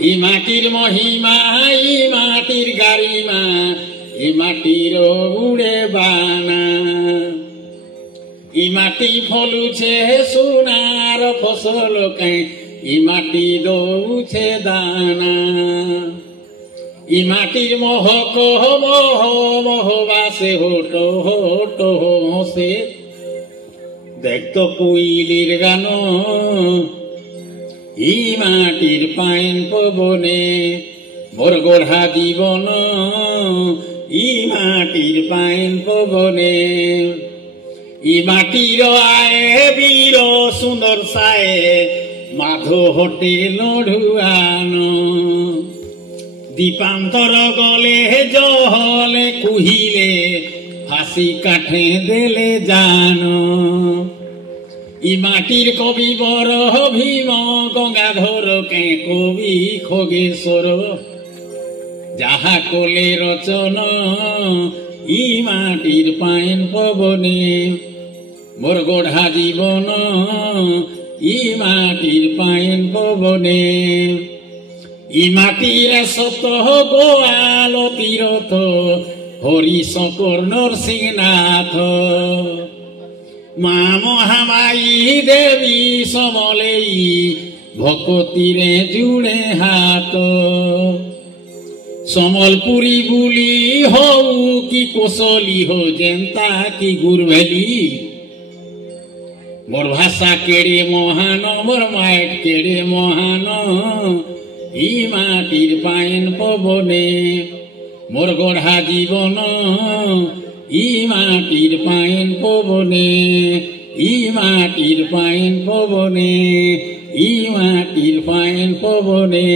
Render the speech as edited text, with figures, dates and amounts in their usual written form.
ই মাটির মহিমা ই মাটির গারিমা ই মাটির উড়ে বানা ই মাটি ফলুছে সোনার ফসল কাই ই মাটি দৌছে দানা ই মাটির মহক মহ মহবাসে হোট হোট হসে দেখতো কুইলির গান ই মাটির পাইন পবনে মোর গড়া জীবন ই মাটির পাইন পবনে ই মাটির আয়ে বীর সুন্দর সায়ে মাধো হটে লড়ুয়ান দীপান্তর গলে জহলে কুহিলে ফাঁসি কাঠে দেলে জানো ই মাটির কবি বর ভীম গঙ্গাধর কে কবি খগেশ্বর যাহা কোলে রচন ই মাটির পাইন পবনে মোর গড়া জীবন ই মাটির পাইন পবনে ই মাটির সত গোয়াল তীরথ হরি শঙ্কর নরসিংহনাথ মা মহামায়ী দেবী সমলেই ভকতিরে জুড়ে হাত সমলপুরী বুলি হউ কি কোশলী হো জেন্তা কি গুরভেলি মোর ভাষা কেড়ে মহান মোর মায়ের কেড়ে মহান ই মাটির পাইন পবনে মোর গড়া জীবন ই মাটির পাইন পবনে ই মাটির পাইন পবনে ই মাটির পাইন পবনে